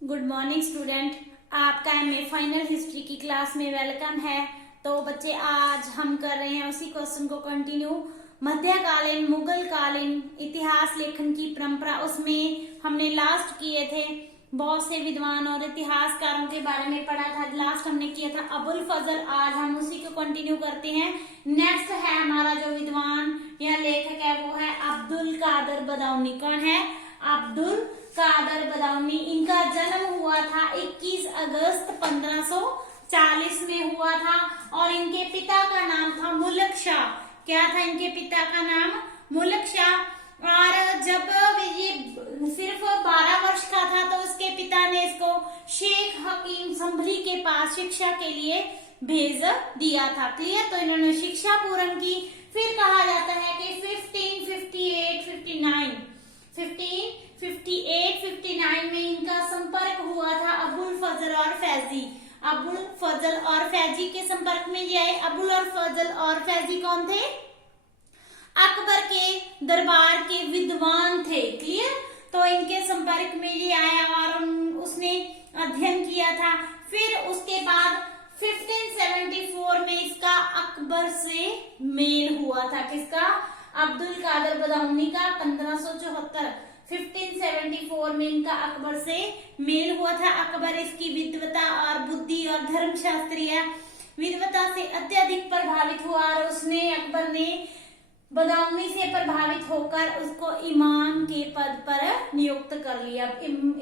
Good morning student, आपका MA final history की class में वेलकम है। तो बच्चे आज हम कर रहे हैं उसी क्वेश्चन को कंटिन्यू। मध्यकालीन मुगल कालीन इतिहास लेखन की परंपरा, उसमें हमने लास्ट किए थे बहुत से विद्वान और इतिहासकारों के बारे में पढ़ा था। लास्ट हमने किया था अबुल फजल। आज हम उसी को कंटिन्यू करते हैं। नेक्स्ट है हमारा जो विद्वान या लेखक है वो है अब्दुल कादर बदाऊनी। कौन है? अब्दुल कादर बदाऊनी। इनका जन्म हुआ था 21 अगस्त 1540 में हुआ था और इनके पिता का नाम था मुल्क शाह। क्या था इनके पिता का नाम? मुल्क शाह। और जब ये सिर्फ 12 वर्ष का था तो उसके पिता ने इसको शेख हकीम संभली के पास शिक्षा के लिए भेज दिया था। क्लियर? तो इन्होंने शिक्षा पूर्ण की। फिर कहा जाता है कि 1558-59 में इनका संपर्क हुआ था अबुल फजल और फैजी। अबुल फजल और फैजी के संपर्क में ये आए। अबुल और फजल और फैजी कौन थे? अकबर के दरबार के विद्वान थे। क्लियर? तो इनके संपर्क में ये आया और उसने अध्ययन किया था। फिर उसके बाद 1574 में इसका अकबर से मेल हुआ था। किसका? अब्दुल कादर बदाऊनी का 1574 में इनका अकबर से मेल हुआ था। अकबर इसकी विद्वता और बुद्धि और धर्मशास्त्रीय विद्वता से अत्यधिक प्रभावित हुआ और अकबर ने बदाऊनी से प्रभावित होकर उसको इमाम के पद पर नियुक्त कर लिया।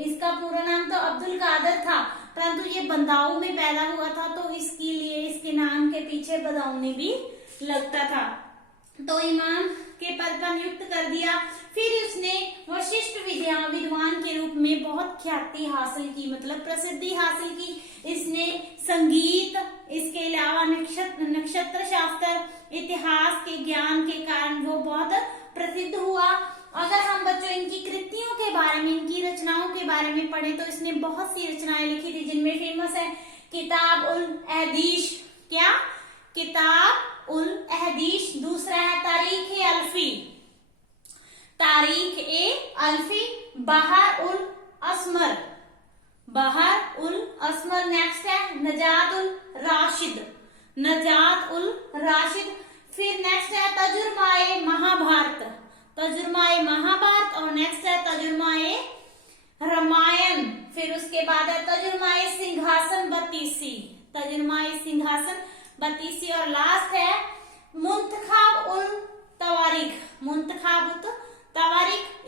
इसका पूरा नाम तो अब्दुल कादर था, परंतु ये बदाऊं में पैदा हुआ था तो इसके लिए इसके नाम के पीछे बदाऊनी भी लगता था। तो इमाम के पद पर नियुक्त कर दिया। फिर उसने वशिष्ठ विद्वान के रूप में बहुत ख्याति हासिल की, मतलब प्रसिद्धि हासिल की। इसने संगीत, इसके अलावा नक्षत्र शास्त्र, इतिहास के ज्ञान के कारण वो बहुत प्रसिद्ध हुआ। अगर हम बच्चों इनकी कृतियों के बारे में, इनकी रचनाओं के बारे में पढ़े तो इसने बहुत सी रचनाएं लिखी थी, जिनमें फेमस है किताब उल अहदीश। क्या? किताब उल अहदीश। दूसरा है तारीख ए अल्फी, बहार उल असमर। नेक्स्ट है नजात उल राशिद। फिर नेक्स्ट है तजुर्माए महाभारत और नेक्स्ट है तजुर्माए रामायण। फिर उसके बाद है तजुर्माए सिंहासन बत्तीसी और लास्ट है मुंतखाब उल तवारीख।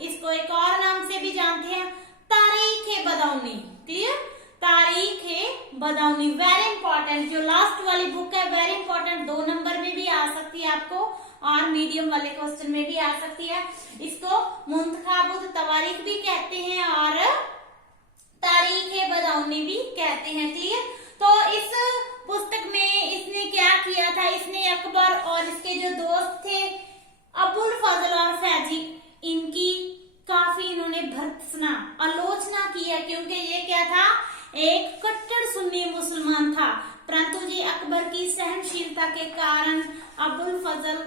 इसको एक और नाम से भी जानते हैं, तारीख बदाऊनी। क्लियर? तारीख बदाऊनी वेरी इंपॉर्टेंट। जो लास्ट वाली बुक है वेरी इंपॉर्टेंट, 2 नंबर में भी आ सकती है आपको और मीडियम वाले क्वेश्चन में भी आ सकती है। इसको मुंतखाब तवारीख भी कहते हैं और तारीख बदाऊनी भी कहते हैं। क्लियर? तो इस पुस्तक में इसने क्या किया था? इसने अकबर और इसके जो दोस्त थे अबुल फजल और फैजी, इनकी काफी इन्होंने भर्त्सना आलोचना की है, क्योंकि ये क्या था? एक कट्टर सुन्नी मुसलमान था। परंतु ये अकबर की सहनशीलता के कारण अबुल फजल,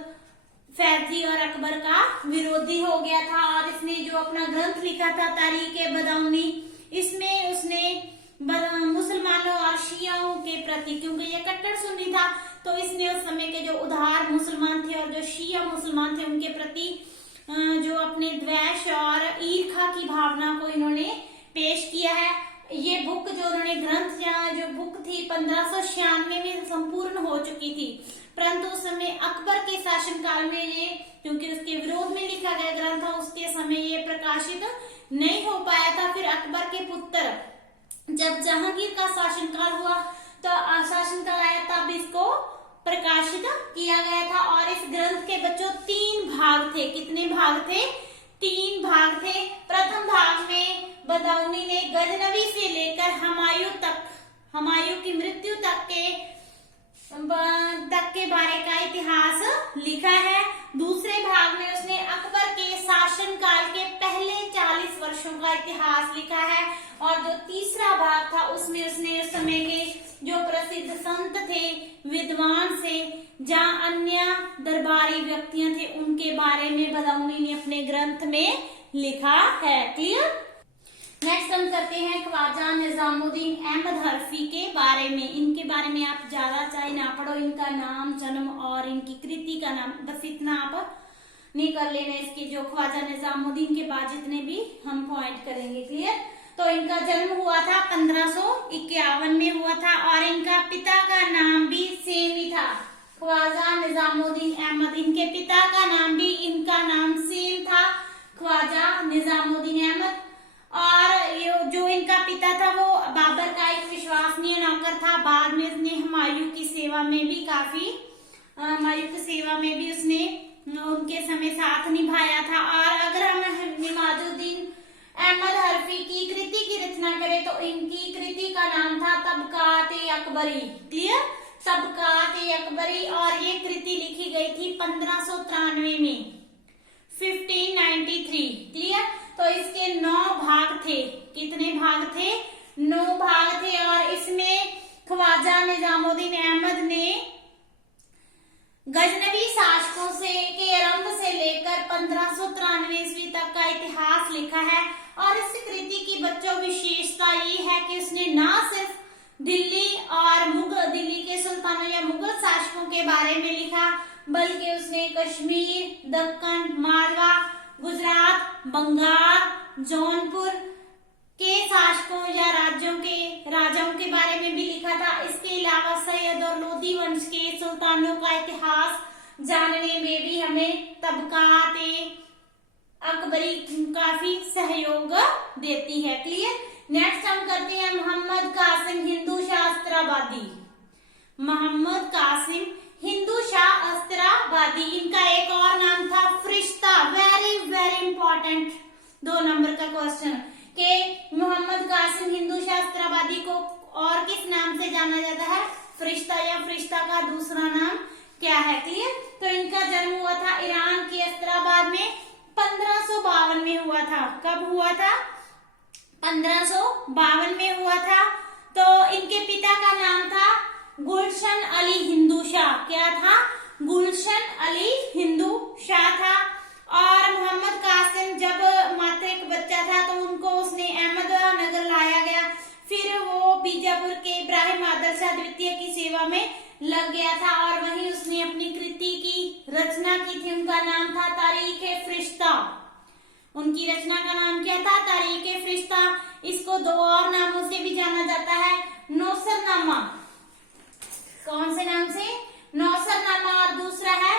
फैजी और अकबर का विरोधी हो गया था और इसने जो अपना ग्रंथ लिखा था तारीख बदाऊनी, इसमें उसने मुसलमानों और शियाओं के प्रति, क्योंकि ये कट्टर सुन्नी था, तो इसने उस समय के जो उदार मुसलमान थे और जो शिया मुसलमान थे उनके प्रति जो अपने द्वेष और ईर्ष्या की भावना को इन्होंने पेश किया है। ये बुक जो उन्होंने ग्रंथ जो बुक थी 1596 में संपूर्ण हो चुकी थी, परंतु उस समय अकबर के शासनकाल में ये, क्योंकि उसके विरोध में लिखा गया ग्रंथ था, उसके समय ये प्रकाशित नहीं हो पाया था। फिर अकबर के पुत्र जब जहांगीर का शासनकाल हुआ तो शासनकाल आया तब इसको प्रकाशित किया गया था। और इस ग्रंथ के बच्चों 3 भाग थे। कितने भाग थे? 3 भाग थे। प्रथम भाग में बदाऊनी ने गजनवी से लेकर हुमायूं की मृत्यु तक के बारे का इतिहास लिखा है। दूसरे भाग में उसने अकबर के शासनकाल के पहले 40 वर्षों का इतिहास लिखा है और जो तीसरा भाग था उसमें उसने उस समय के जो प्रसिद्ध संत थे, विद्वान से, जहाँ अन्य दरबारी व्यक्तियां थे, उनके बारे में बदाऊनी ने अपने ग्रंथ में लिखा है। क्लियर? नेक्स्ट हम करते हैं ख्वाजा निजामुद्दीन अहमद हरफी के बारे में। इनके बारे में आप ज्यादा चाहे ना पढ़ो, इनका नाम, जन्म और इनकी कृति का नाम, बस इतना आप नहीं कर लेना। इसके जो ख्वाजा निजामुद्दीन के बाद जितने भी हम पॉइंट करेंगे, क्लियर। तो इनका जन्म हुआ था 1551 में हुआ था और इनका पिता का नाम भी सेम ही था, ख्वाजा निजामुद्दीन अहमद। इनके पिता का नाम भी इनका नाम सेम था, ख्वाजा निजामुद्दीन अहमद। और ये जो इनका पिता था वो बाबर का एक विश्वसनीय नौकर था। बाद में उसने हुमायूं की सेवा में भी उसने उनके समय साथ निभाया था। और अगर हम निजामुद्दीन अहमद हरफी की कृति की रचना करें तो इनकी कृति का नाम था तबकात-ए-अकबरी, क्लियर, तबकात-ए-अकबरी। और ये कृति लिखी गई थी 1593 में, 1593, क्लियर। तो इसके 9 भाग थे। कितने भाग थे? 9 भाग थे। और इसमें ख्वाजा निजामुद्दीन अहमद ने गजनवी शासकों के आरंभ से लेकर 1593 ईस्वी तक का इतिहास लिखा है। और इस कृति की बच्चों विशेषता ये है कि उसने न सिर्फ दिल्ली के सुल्तानों या मुगल शासकों के बारे में लिखा, बल्कि उसने कश्मीर, दक्कन, मालवा, गुजरात, बंगाल, जौनपुर के शासकों या राजाओं के बारे में भी लिखा था। इसके अलावा सैयद और लोदी वंश के सुल्तानों का इतिहास जानने में भी हमें तबकात-ए-अकबरी काफी सहयोग देती है, क्लियर। नेक्स्ट हम करते हैं मोहम्मद कासिम हिंदू शास्त्राबादी। मोहम्मद कासिम हिंदू शास्त्राबादी, इनका एक और नाम था फरिश्ता। वेरी वेरी इंपॉर्टेंट 2 नंबर का क्वेश्चन के मोहम्मद कासिम हिंदू शास्त्राबादी को और किस नाम से जाना जाता है? फरिश्ता, या फरिश्ता का दूसरा नाम क्या है, क्लियर। तो इनका जन्म हुआ था ईरान के अस्त्राबाद में 1552 में हुआ था। कब हुआ था? 1552 में हुआ था। तो इनके पिता का नाम था गुलशन अली हिंदू शाह। क्या था? गुलशन अली हिंदू शाह था। और मोहम्मद कासिम जब मात्र एक बच्चा था तो उनको उसने अहमदनगर लाया गया। फिर वो बीजापुर के इब्राहिम आदर शाह द्वितीय की सेवा में लग गया था और वहीं उसने अपनी कृति की रचना की थी। उनका नाम था तारीख-ए-फरिश्ता। उनकी रचना का नाम क्या था? तारीख-ए-फरिश्ता। इसको 2 और नामों से भी जाना जाता है, नौसरनामा। कौन से नाम से? नौसरनामा। और दूसरा है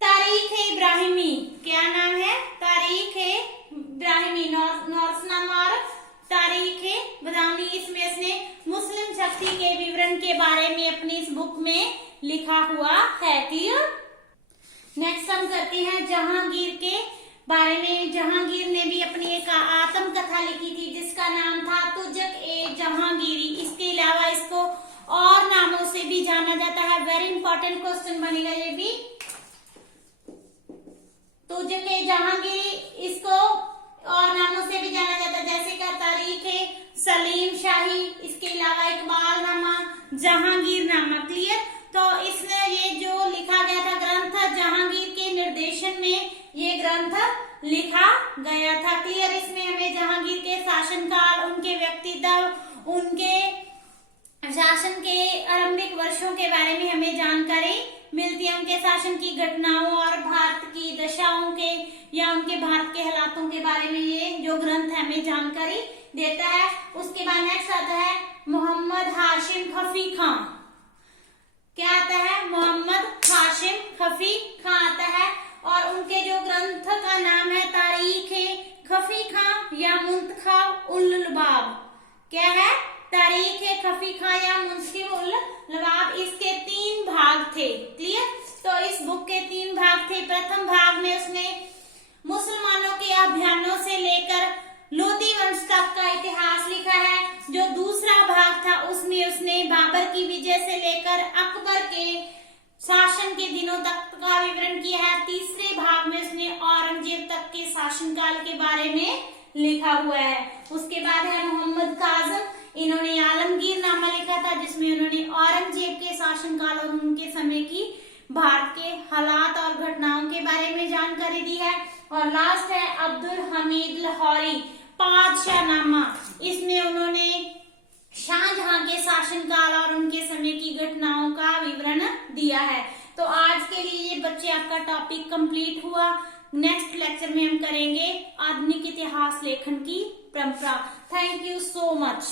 तारीख-ए-इब्राहिमी। क्या नाम है? तारीख-ए-इब्राहिमी, नौसरनामा और तारीख-ए-बदामी। इसमें उसने मुस्लिम शक्ति के विवरण के बारे में अपनी इस बुक में लिखा हुआ है, क्लियर। नेक्स्ट हम करते हैं जहांगीर के बारे में। जहांगीर ने भी अपनी एक आत्मकथा लिखी थी जिसका नाम था तुज़क-ए-जहांगीरी। इसके अलावा इसको और नामों से भी जाना जाता है। वेरी इंपॉर्टेंट क्वेश्चन बनेगा ये भी। तुज़क-ए-जहांगीरी इसको और नामों से भी जाना जाता है, जैसे का तारीख-ए-सलीम शाही, इसके अलावा इकबालनामा, जहांगीरनामा, क्लियर। तो इसने ये जो लिखा गया था ग्रंथ जहांगीर के निर्देशन में ये ग्रंथ लिखा गया था, क्लियर। इसमें हमें जहांगीर के शासनकाल, उनके व्यक्तित्व, उनके शासन के आरंभिक वर्षों के बारे में हमें जानकारी मिलती है। उनके शासन की घटनाओं और भारत की दशाओं के या उनके भारत के हालातों के बारे में ये जो ग्रंथ है हमें जानकारी देता है। उसके बाद नेक्स्ट आता है मोहम्मद हाशिम खफी खां। क्या आता है? मोहम्मद हाशिम खफी खां आता है। और उनके जो ग्रंथ का नाम है तारीख-ए-खफी खां या मुंतखब-उल-लबाब। क्या है? तारीख-ए-खफी खां या मुंतखब-उल-लबाब। इसके 3 भाग थे, क्लियर। तो इस बुक के 3 भाग थे। प्रथम भाग में उसने मुसलमानों के अभियानों से लेकर लोदी वंश तक का इतिहास लिखा है। जो दूसरा भाग था उसमें उसने बाबर की विजय से लेकर अकबर के शासन के दिनों तक का विवरण किया है। तीसरे भाग में उसने औरंगजेब तक के शासनकाल के बारे में लिखा हुआ है। उसके बाद है मोहम्मद कासिम। इन्होंने आलमगीरनामा लिखा था जिसमें उन्होंने औरंगजेब के शासनकाल और उनके समय की भारत के हालात और घटनाओं के बारे में जानकारी दी है। और लास्ट है अब्दुल हमीद लाहौरी। पादशाहनामा, इसमें उन्होंने शाहजहां के शासनकाल और उनके समय की घटनाओं का विवरण दिया है। तो आज के लिए ये बच्चे आपका टॉपिक कंप्लीट हुआ। नेक्स्ट लेक्चर में हम करेंगे आधुनिक इतिहास लेखन की परंपरा। Thank you so much.